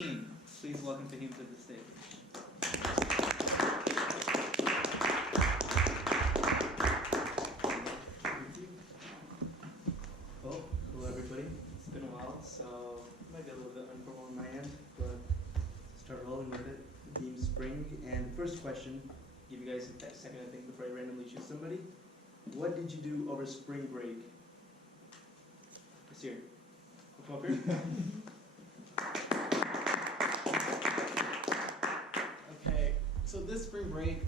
Please welcome Fahim to the stage. Hello everybody. It's been a while, so it might be a little bit informal on my end, but start rolling with it. Team Spring, and first question, give you guys a second I think before I randomly choose somebody. What did you do over spring break? It's here. Come up here. Okay, so this spring break,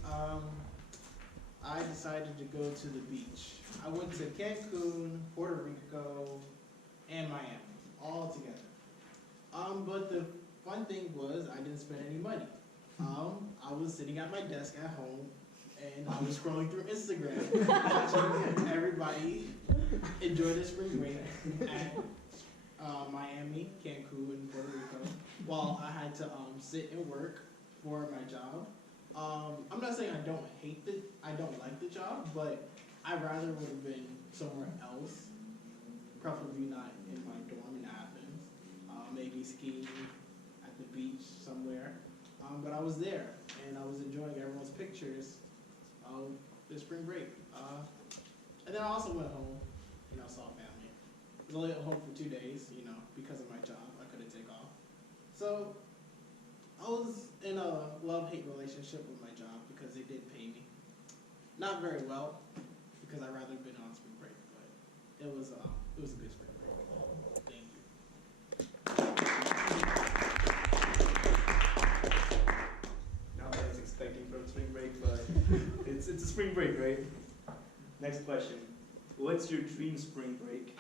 I decided to go to the beach. I went to Cancun, Puerto Rico, and Miami, all together. But the fun thing was I didn't spend any money. I was sitting at my desk at home, and I was scrolling through Instagram, watching everybody enjoy the spring break at Miami, Cancun, and Puerto Rico, while I had to sit and work for my job. I'm not saying I don't like the job, but I rather would have been somewhere else, preferably not in my dorm in Athens, maybe skiing at the beach somewhere. But I was there, and I was enjoying everyone's pictures of the spring break. And then I also went home, saw family. I was only at home for 2 days, because of my job. I couldn't take off. So I was in a love-hate relationship with my job because they did pay me. Not very well, because I'd rather been on spring break, but it was a good spring break. Thank you. Not what I was expecting from spring break, but it's a spring break, right? Next question. What's your dream spring break?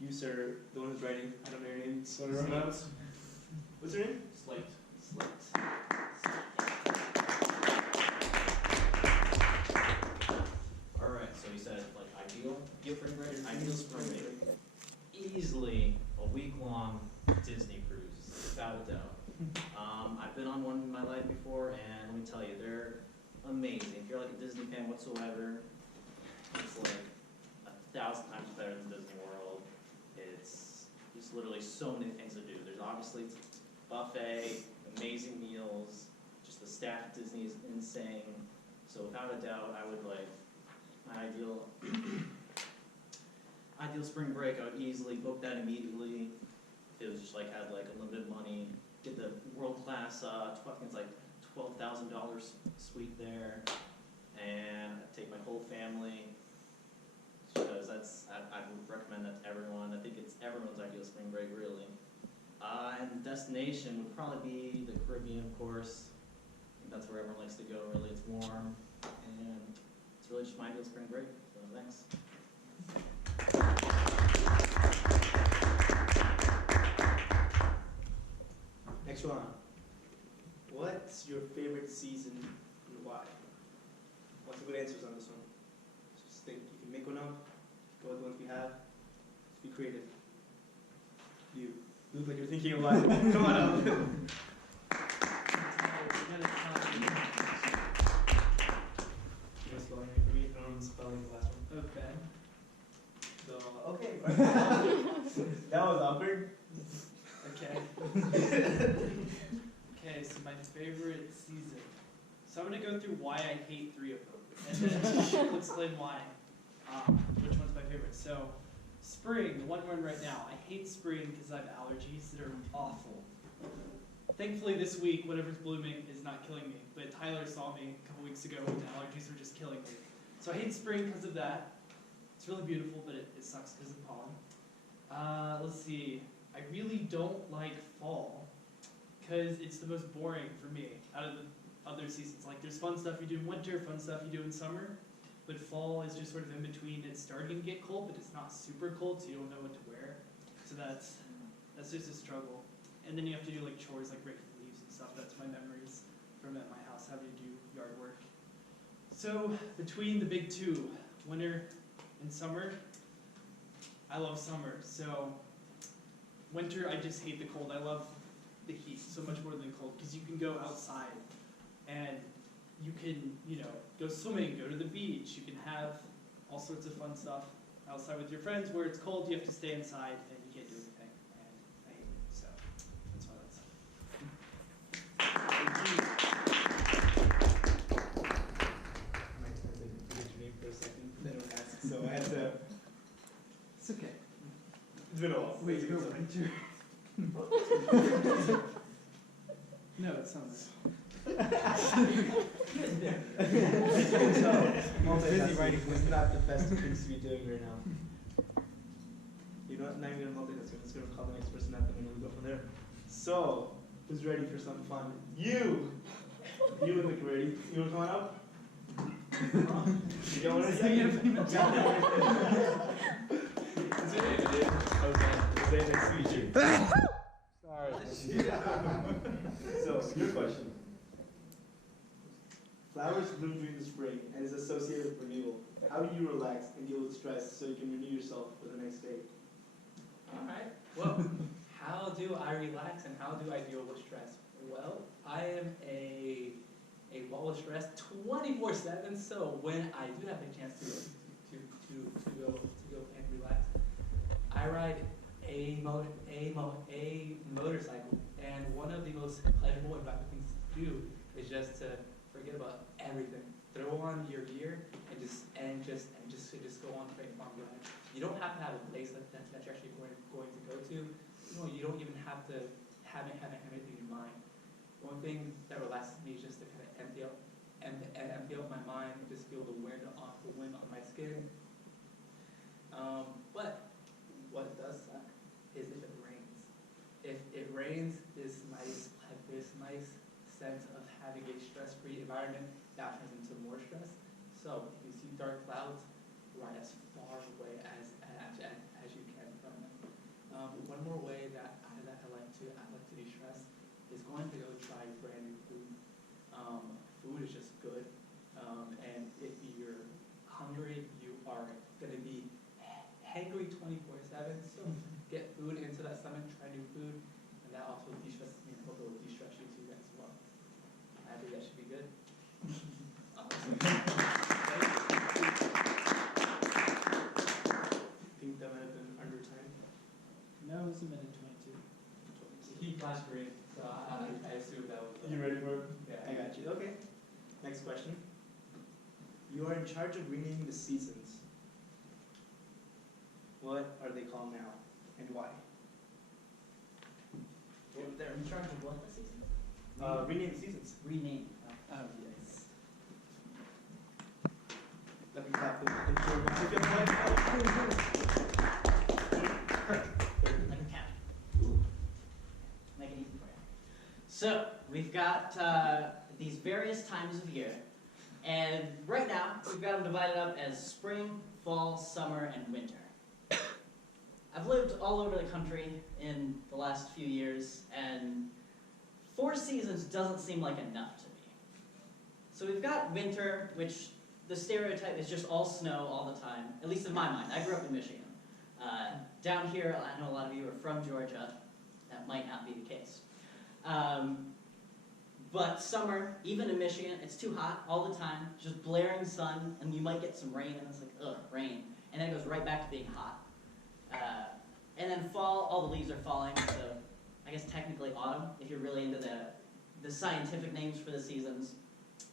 You, sir, the one who's writing. I don't know your name. What's your name? Slate. Alright, so you said like ideal spring break? Ideal spring break. Easily a week-long Disney cruise, without a doubt. I've been on one in my life before, and let me tell you, they're amazing. If you're like a Disney fan whatsoever, it's like 1,000 times better than Disney World. It's just literally so many things to do. There's obviously buffet, amazing meals, just the staff at Disney is insane. So without a doubt, I would like my ideal spring break. I would easily book that immediately. If it was just like had like unlimited money, get the world class, I think it's like $12,000 suite there, and I'd take my whole family. Because I would recommend that to everyone. I think it's everyone's ideal spring break, really. And the destination would probably be the Caribbean, of course. I think that's where everyone likes to go, really. It's warm, and it's really just my ideal spring break. So thanks. Next one. What's your favorite season and why? Want some good answers on this one. Just think, you can make one up, go with the ones we have. Just be creative. You look like you're thinking a lot. Come on up. You want spelling for me? I don't know the spelling the last one. Okay. So, okay. That was awkward. Okay. Okay, so my favorite season. So I'm going to go through why I hate 3 of them, and then I'll explain why, which one's my favorite. So, spring, the one we're in right now. I hate spring because I have allergies that are awful. Thankfully this week, whatever's blooming is not killing me, but Tyler saw me a couple weeks ago and the allergies were just killing me. So I hate spring because of that. It's really beautiful, but it sucks because of pollen. Let's see, I really don't like fall because it's the most boring for me out of the other seasons. Like there's fun stuff you do in winter, fun stuff you do in summer, but fall is just sort of in between. It's starting to get cold, but it's not super cold, so you don't know what to wear. So that's just a struggle. And then you have to do like chores like raking leaves and stuff. That's my memories from at my house, having to do yard work. So between the big two, winter and summer, I love summer. So winter, I just hate the cold. I love the heat so much more than the cold because you can go outside and you can, go swimming, go to the beach. You can have all sorts of fun stuff outside with your friends. Where it's cold, you have to stay inside and you can't do anything. And I hate it. So Wait, That's a no, good winter. No, it's summer. Busy writing is not the best things to be doing right now. You know what? Not even gonna multitask. I'm just gonna call the next person up and then we'll go from there. So, who's ready for some fun? You look like you're ready. You wanna come on up? You don't wanna say anything? Nice to meet you. Sorry. So, your question. Flowers bloom during the spring and is associated with renewal. How do you relax and deal with stress so you can renew yourself for the next day? Alright, well, how do I relax and how do I deal with stress? Well, I am a ball of stress 24/7, so when I do have a chance to go and relax, I ride a motorcycle, and one of the most pleasurable and valuable things to do is just to forget about everything. Throw on your gear and just go on a straight long ride. You don't have to have a place that you're actually going to go to. You don't even have to have anything in mind. One thing that relaxes me is just to kind of empty out my mind and just feel the wind on my skin. But what does suck is if it rains. If it rains, this nice sense of having a stress-free environment that turns into more stress. So if you see dark clouds, ride as far away as you can from them. One more way that I like to de-stress is going to go try brand new food. Food is just good, and if you're hungry, you are going to be hangry 24/7. So get food into that stomach, try new food, and that also de-stresses me, and hope it will de-stress you too as well. I think that should be good. I think that might have been under time. No, it's a minute 22. He flashed green, so I assume that was. You ready for it? Yeah. I got you. Okay. Next question. You are in charge of renaming the seasons. What are they called now, and why? They're in charge of what this season? Rename the seasons. Rename. Oh, yes. Let me clap for the Jordan. Like a cat. Make it easy for you. So, we've got these various times of year. And right now, we've got them divided up as spring, fall, summer, and winter. I've lived all over the country in the last few years, and 4 seasons doesn't seem like enough to me. So we've got winter, which the stereotype is just all snow all the time, at least in my mind. I grew up in Michigan. Down here, I know a lot of you are from Georgia. That might not be the case. But summer, even in Michigan, it's too hot all the time, just blaring sun, and you might get some rain, and it's like, ugh, rain. And then it goes right back to being hot. And then fall, all the leaves are falling, so I guess technically autumn, if you're really into the scientific names for the seasons.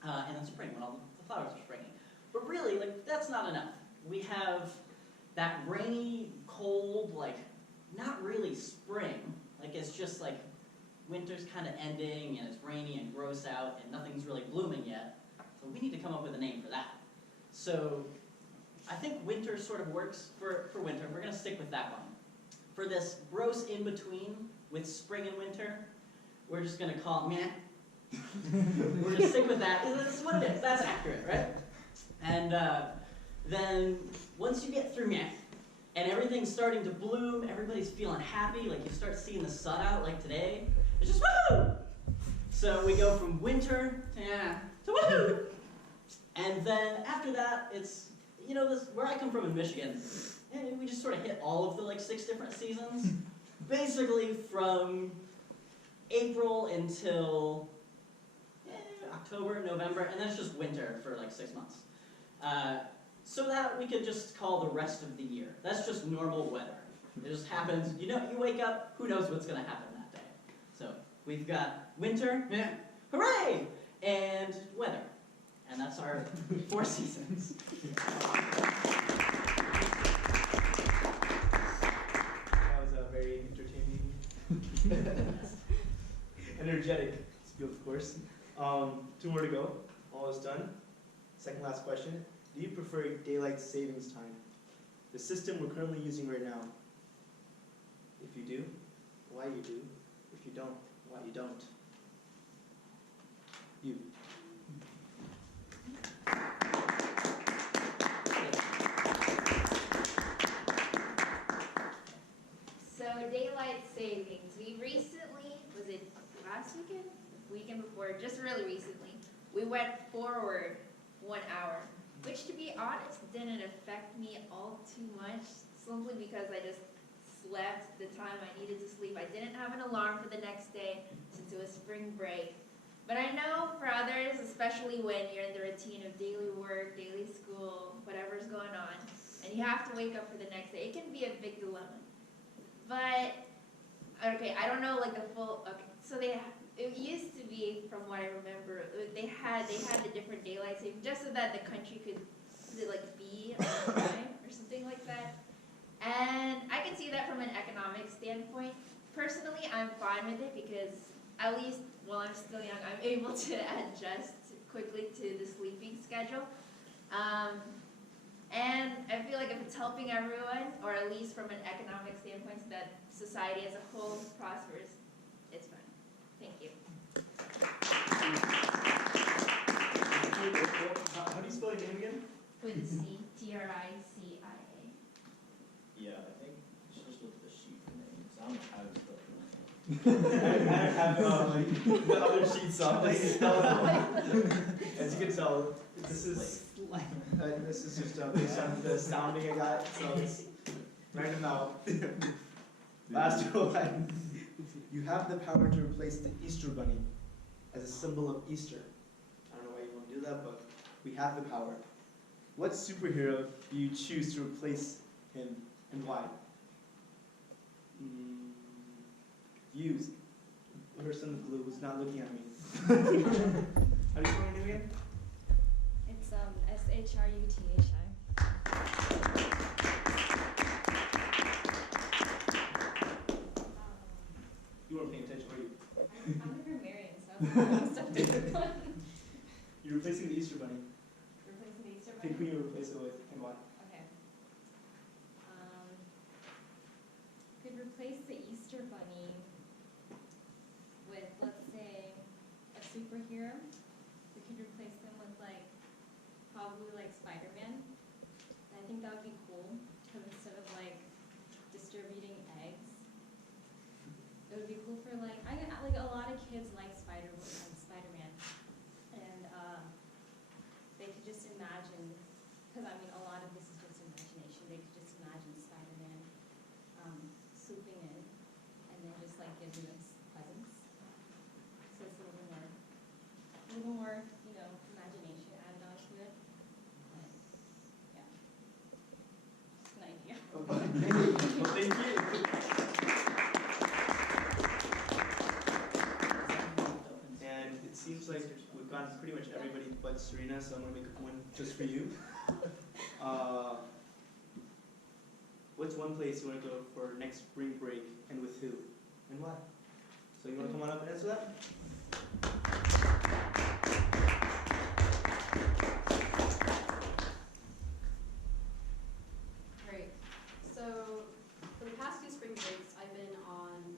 And then spring, when all the flowers are springing. But really, like, that's not enough. We have that rainy, cold, like, not really spring. Like, it's just like winter's kind of ending, and it's rainy and gross out, and nothing's really blooming yet. So we need to come up with a name for that. So I think winter sort of works for winter. We're going to stick with that one. For this gross in-between with spring and winter, we're just going to call it meh. We're going to stick with that, because that's what it is. That's accurate, right? And then once you get through meh, and everything's starting to bloom, everybody's feeling happy, like you start seeing the sun out like today, it's just woohoo! So we go from winter to woohoo! And then after that, it's, you know, this, where I come from in Michigan, we just sort of hit all of the like 6 different seasons. Basically from April until October, November, and then it's just winter for like 6 months. So that we could just call the rest of the year. That's just normal weather. It just happens, you know, you wake up, who knows what's going to happen that day. So we've got winter, hooray, and weather. And that's our 4 seasons. That was a very Energetic, of course. 2 more to go. All is done. Second last question. Do you prefer daylight savings time? The system we're currently using right now. If you do, why you do. If you don't, why you don't. You. So daylight savings, we recently, was it last weekend? Weekend before, just really recently, we went forward 1 hour, which to be honest didn't affect me all too much, simply because I just slept the time I needed to sleep. I didn't have an alarm for the next day since it was spring break. But I know for others, especially when you're in the routine of daily work, daily school, whatever's going on, and you have to wake up for the next day, it can be a big dilemma. But, okay, I don't know like the full, okay, so it used to be, from what I remember, they had the different daylight savings just so that the country could like be on time or something like that. And I can see that from an economic standpoint. Personally, I'm fine with it because at least while I'm still young, I'm able to adjust quickly to the sleeping schedule. And I feel like if it's helping everyone, or at least from an economic standpoint, so that society as a whole prospers, it's fine. Thank you. How do you spell your name again? With a C, Tricia. Yeah, I think it's just with the sheet names. I don't know how to spell it. I have the other sheets up. As you can tell, this is just based on the sounding I got, so it's random out. Last one. You have the power to replace the Easter Bunny as a symbol of Easter. I don't know why you want to do that, but we have the power. What superhero do you choose to replace him, and why? Views. The person in blue who's not looking at me. How do you spell your name again? It's Shruthi. You weren't paying attention, were you? I'm the grammarian, so I'm stuff different one. You're replacing the Easter Bunny. Replacing the Easter Pick who bunny? you replace it with, and why? Okay. Could replace the Easter bunny with, let's say, a superhero. We could replace them with probably Spider-Man. And I think that would be cool, because instead of distributing eggs, it would be cool for a lot of kids like Spider-Man, and they could just imagine, because a lot of this is just imagination. They could just imagine Spider-Man swooping in, and then just giving them presents. So it's a little more, imagination added onto it. But yeah, just an idea. Well, thank you. And it seems like we've gotten pretty much everybody but Serena, so I'm going to make one just for you. What's one place you want to go for next spring break, and with who? And why? So you want to come on up and answer that? Great. So for the past 2 spring breaks, I've been on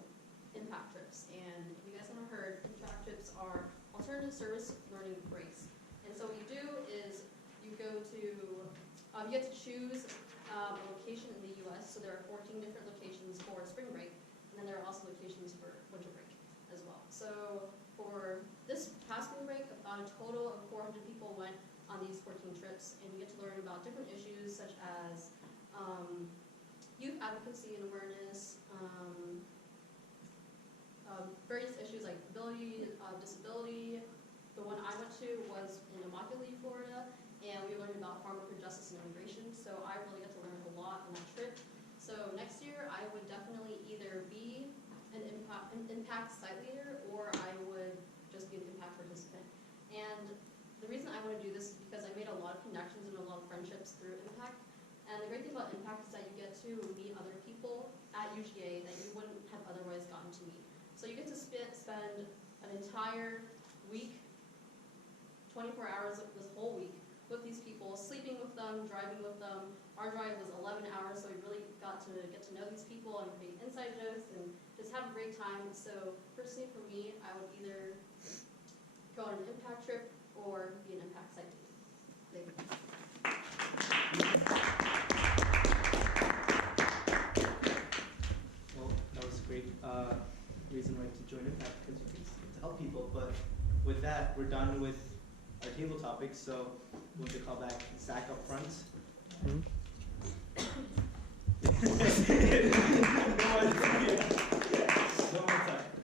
impact trips. And if you guys haven't heard, impact trips are alternative service learning breaks. And so what you do is you go to, you get to choose a location in the U.S. So there are 14 different locations for spring break, and then there are also locations for winter break as well. So for this past spring break, about a total of 400 people went on these 14 trips, and you get to learn about different issues such as youth advocacy and awareness, various issues like ability, disability. The one I went to was in Immokalee, Florida, and we learned about farm worker justice and immigration, so I really got to learn a lot on that trip. So next year, I would definitely either be an impact site leader, or I would just be an impact participant. And the reason I want to do this is because I made a lot of connections and a lot of friendships through impact. And the great thing about impact is that you get to meet other people at UGA that you wouldn't have otherwise gotten to meet. an entire week, 24 hours of this whole week with these people, sleeping with them, driving with them. Our drive was 11 hours, so we really got to get to know these people and create inside jokes and just have a great time. So personally for me, I would either go on an impact trip or be an impact site team. Thank you. Well, that was a great reason why to join Impact, because you can get to help people. But with that, we're done with our table topics, so we'll have to call back Zach up front.